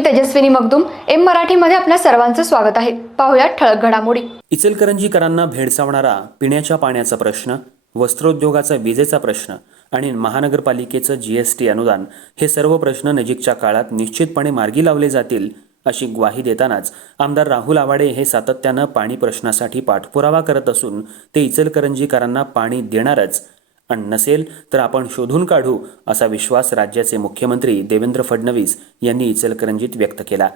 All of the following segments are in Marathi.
मी तेजस्विनी मगदुम एम मराठीमध्ये आपल्या सर्वांचं स्वागत आहे. पाहुयात ठळक घडामोडी. इचलकरंजीकरांना भेडसावणारा पिण्याच्या पाण्याचा प्रश्न वस्त्रोद्योगाचा विजेचा प्रश्न आणि महानगरपालिकेचं जीएसटी अनुदान हे सर्व प्रश्न नजीकच्या काळात निश्चितपणे मार्गी लावले जातील अशी ग्वाही देतानाच आमदार राहुल आवाडे हे सातत्यानं पाणी प्रश्नासाठी पाठपुरावा करत असून ते इचलकरंजीकरांना पाणी देणारच आणि नसेल तर आपण शोधून काढू असा विश्वास राज्याचे मुख्यमंत्री देवेंद्र फडणवीस यांनी इचलकरंजीत व्यक्त केला.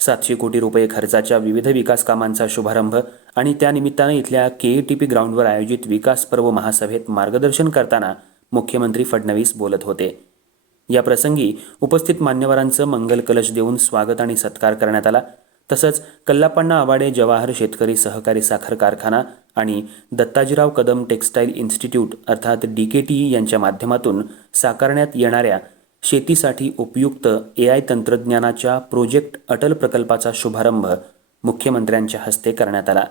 सातशे कोटी रुपये खर्चाच्या विविध विकास कामांचा शुभारंभ आणि त्यानिमित्तानं इथल्या केईटीपी ग्राउंडवर आयोजित विकास पर्व महासभेत मार्गदर्शन करताना मुख्यमंत्री फडणवीस बोलत होते. या प्रसंगी उपस्थित मान्यवरांचं मंगल कलश देऊन स्वागत आणि सत्कार करण्यात आला. तसंच कल्लापण्णा आवाडे जवाहर शेतकरी सहकारी साखर कारखाना आणि दत्ताजीराव कदम टेक्स्टाईल इन्स्टिट्यूट अर्थात डी के टी यांच्या माध्यमातून साकारण्यात येणाऱ्या शेतीसाठी उपयुक्त ए आय तंत्रज्ञानाच्या प्रोजेक्ट अटल प्रकल्पाचा शुभारंभ मुख्यमंत्र्यांच्या हस्ते करण्यात आला.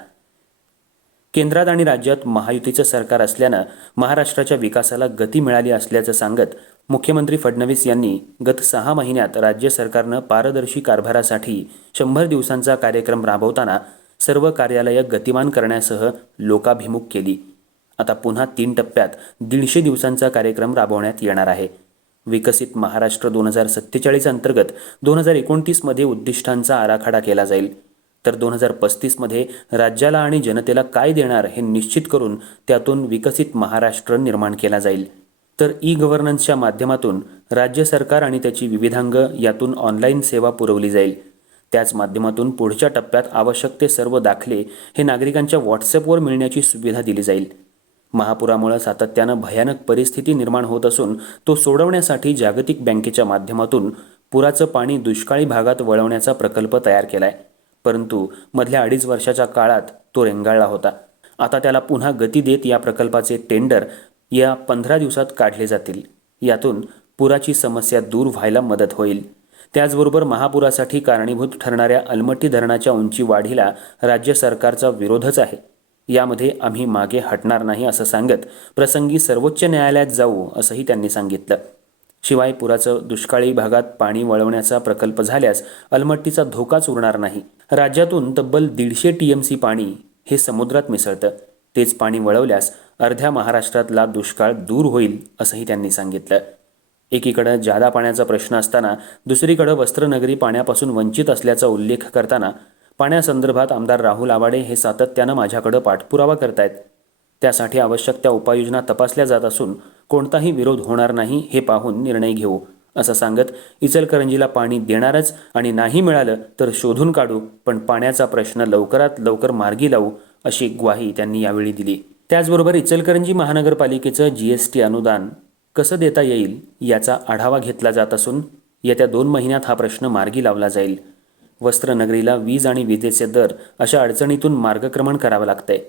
केंद्रात आणि राज्यात महायुतीचं सरकार असल्यानं महाराष्ट्राच्या विकासाला गती मिळाली असल्याचं सांगत मुख्यमंत्री फडणवीस यांनी गत सहा महिन्यात राज्य सरकारनं पारदर्शी कारभारासाठी शंभर दिवसांचा कार्यक्रम राबवताना सर्व कार्यालयं गतिमान करण्यासह लोकाभिमुख केली. आता पुन्हा तीन टप्प्यात दीडशे दिवसांचा कार्यक्रम राबवण्यात येणार आहे. विकसित महाराष्ट्र दोन हजार सत्तेचाळीस अंतर्गत दोन हजार एकोणतीसमध्ये उद्दिष्टांचा आराखडा केला जाईल. तर दोन हजार पस्तीसमध्ये राज्याला आणि जनतेला काय देणार हे निश्चित करून त्यातून विकसित महाराष्ट्र निर्माण केला जाईल. तर ई गव्हर्नन्सच्या माध्यमातून राज्य सरकार आणि त्याची विविधांग यातून ऑनलाईन सेवा पुरवली जाईल. त्याच माध्यमातून पुढच्या टप्प्यात आवश्यक ते सर्व दाखले हे नागरिकांच्या व्हॉट्सअपवर मिळण्याची सुविधा दिली जाईल. महापुरामुळे सातत्यानं भयानक परिस्थिती निर्माण होत असून तो सोडवण्यासाठी जागतिक बँकेच्या माध्यमातून पुराचं पाणी दुष्काळी भागात वळवण्याचा प्रकल्प तयार केलाय. परंतु मधल्या अडीच वर्षाच्या काळात तो रेंगाळला होता. आता त्याला पुन्हा गती देत या प्रकल्पाचे टेंडर या पंधरा दिवसात काढले जातील. यातून पुराची समस्या दूर व्हायला मदत होईल. त्याचबरोबर महापुरासाठी कारणीभूत ठरणाऱ्या अलमट्टी धरणाच्या उंची वाढीला राज्य सरकारचा विरोधच आहे. यामध्ये आम्ही मागे हटणार नाही असं सांगत प्रसंगी सर्वोच्च न्यायालयात जाऊ असंही त्यांनी सांगितलं. शिवाय पुराचं दुष्काळी भागात पाणी वळवण्याचा प्रकल्प झाल्यास अलमट्टीचा धोकाच उरणार नाही. राज्यातून तब्बल दीडशे टीएमसी पाणी हे समुद्रात मिसळतं. तेच पाणी वळवल्यास अर्ध्या महाराष्ट्रातला दुष्काळ दूर होईल असंही त्यांनी सांगितलं. एकीकडं जादा पाण्याचा प्रश्न असताना दुसरीकडं वस्त्रनगरी पाण्यापासून वंचित असल्याचा उल्लेख करताना पाण्यासंदर्भात आमदार राहुल आवाडे हे सातत्यानं माझ्याकडं पाठपुरावा करतायत. त्यासाठी आवश्यक त्या उपाययोजना तपासल्या जात असून कोणताही विरोध होणार नाही हे पाहून निर्णय घेऊ असं सांगत इचलकरंजीला पाणी देणारच आणि नाही मिळालं तर शोधून काढू पण पाण्याचा प्रश्न लवकरात लवकर मार्गी लावू अशी ग्वाही त्यांनी यावेळी दिली. त्याचबरोबर इचलकरंजी महानगरपालिकेचं जी एस टी अनुदान कसं देता येईल याचा आढावा घेतला जात असून येत्या दोन महिन्यात हा प्रश्न मार्गी लावला जाईल. वस्त्रनगरीला वीज आणि विजेचे दर अशा अडचणीतून मार्गक्रमण करावं लागतंय.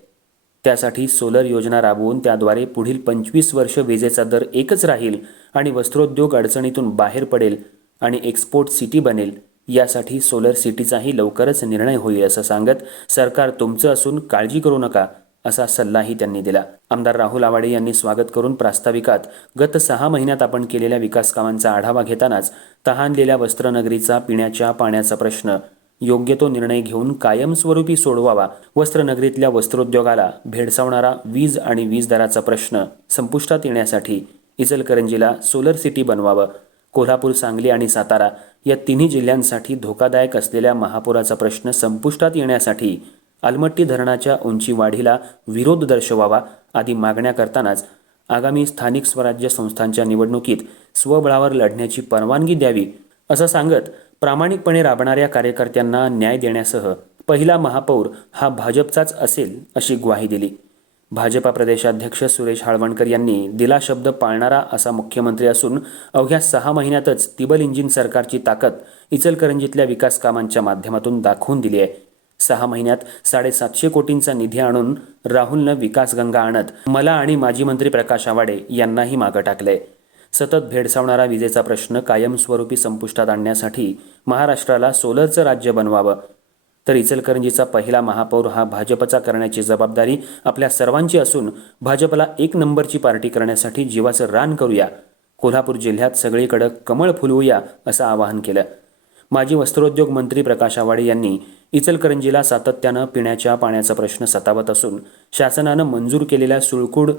त्यासाठी सोलर योजना राबवून त्याद्वारे पुढील पंचवीस वर्ष विजेचा दर एकच राहील आणि वस्त्रोद्योग अडचणीतून बाहेर पडेल आणि एक्सपोर्ट सिटी बनेल यासाठी सोलर सिटीचाही लवकरच निर्णय होईल असं सांगत सरकार तुमचं असून काळजी करू नका. असा सल्लाही त्यांनी दिला. आमदार राहुल आवाडे यांनी स्वागत करून प्रास्ताविकात गत सहा महिन्यात आपण केलेल्या विकास कामांचा आढावा घेतानाच तहानलेल्या वस्त्रनगरीचा पिण्याच्या पाण्याचा प्रश्न योग्य तो निर्णय घेऊन कायमस्वरूपी सोडवावा वस्त्रनगरीतल्या वस्त्रोद्योगाला भेडसावणारा वीज आणि वीज दराचा प्रश्न संपुष्टात येण्यासाठी इचलकरंजीला सोलर सिटी बनवावं कोल्हापूर सांगली आणि सातारा या तिन्ही जिल्ह्यांसाठी धोकादायक असलेल्या महापुराचा प्रश्न संपुष्टात येण्यासाठी आलमट्टी धरणाच्या उंची वाढीला विरोध दर्शवावा आदी मागण्या करतानाच आगामी स्थानिक स्वराज्य संस्थांच्या निवडणुकीत स्वबळावर लढण्याची परवानगी द्यावी असं सांगत प्रामाणिकपणे राबणाऱ्या कार्यकर्त्यांना न्याय देण्यासह पहिला महापौर हा भाजपचाच असेल अशी ग्वाही दिली. भाजपा प्रदेशाध्यक्ष सुरेश हाळवणकर यांनी दिला शब्द पाळणारा असा मुख्यमंत्री असून अवघ्या सहा महिन्यातच तिबल इंजिन सरकारची ताकद इचलकरंजीतल्या विकास कामांच्या माध्यमातून दाखवून दिली आहे. सहा महिन्यात साडेसातशे कोटींचा निधी आणून राहुलनं विकासगंगा आणत मला आणि माजी मंत्री प्रकाश आवाडे यांनाही मागं टाकलंय सतत भेडसावणारा विजेचा प्रश्न कायमस्वरूपी संपुष्टात आणण्यासाठी महाराष्ट्राला सोलरचं राज्य बनवावं. तर इचलकरंजीचा पहिला महापौर हा भाजपचा करण्याची जबाबदारी आपल्या सर्वांची असून भाजपला एक नंबरची पार्टी करण्यासाठी जीवाचं रान करूया. कोल्हापूर जिल्ह्यात सगळीकडं कमळ फुलवूया असं आवाहन केलं. माजी वस्त्रोद्योग मंत्री प्रकाश आवाडे यांनी इचलकरंजीला सातत्यानं पिण्याच्या पाण्याचा प्रश्न सतावत असून शासनानं मंजूर केलेल्या सुळकूड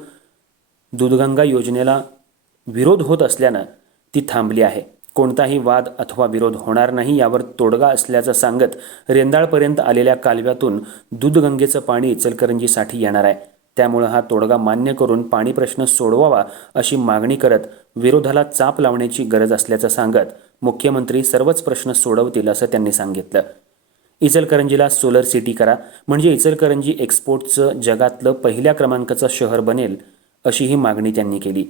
दूधगंगा योजनेला विरोध होत असल्यानं ती थांबली आहे. कोणताही वाद अथवा विरोध होणार नाही यावर तोडगा असल्याचं सांगत रेंदाळपर्यंत आलेल्या कालव्यातून दूधगंगेचं पाणी इचलकरंजीसाठी येणार आहे. त्यामुळं हा तोडगा मान्य करून पाणी प्रश्न सोडवावा अशी मागणी करत विरोधाला चाप लावण्याची गरज असल्याचं सांगत मुख्यमंत्री सर्वच प्रश्न सोडवतील असं त्यांनी सांगितलं. इचलकरंजीला सोलर सिटी करा म्हणजे इचलकरंजी एक्सपोर्टचं जगातलं पहिल्या क्रमांकाचं शहर बनेल अशी ही मागणी त्यांनी केली.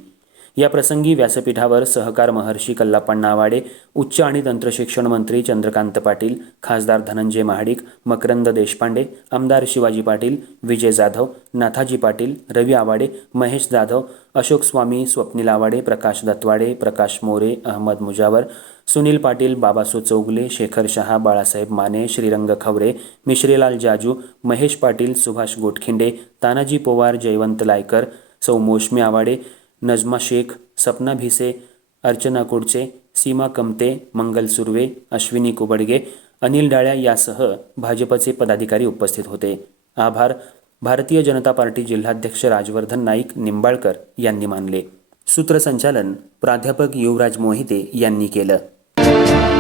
या प्रसंगी व्यासपीठावर सहकार महर्षी कल्लाप्पा आवाडे उच्च आणि तंत्रशिक्षण मंत्री चंद्रकांत पाटील खासदार धनंजय महाडिक मकरंद देशपांडे आमदार शिवाजी पाटील विजय जाधव नाथाजी पाटील रवी आवाडे महेश जाधव अशोक स्वामी स्वप्नील आवाडे प्रकाश दत्वाडे प्रकाश मोरे अहमद मुजावर सुनील पाटील बाबासो चौगले शेखर शहा बाळासाहेब माने श्रीरंग खवरे मिश्रीलाल जाजू महेश पाटील सुभाष गोटखिंडे तानाजी पोवार जयवंत लायकर सौ मोशमी आवाडे नजमा शेख सपना भिसे अर्चना कुडचे सीमा कमते मंगल सुर्वे अश्विनी कुबडगे अनिल डाळ्या यासह भाजपचे पदाधिकारी उपस्थित होते. आभार. भारतीय जनता पार्टी जिल्हाध्यक्ष राजवर्धन नाईक निंबाळकर यांनी मानले. सूत्रसंचालन प्राध्यापक युवराज मोहिते यांनी केलं.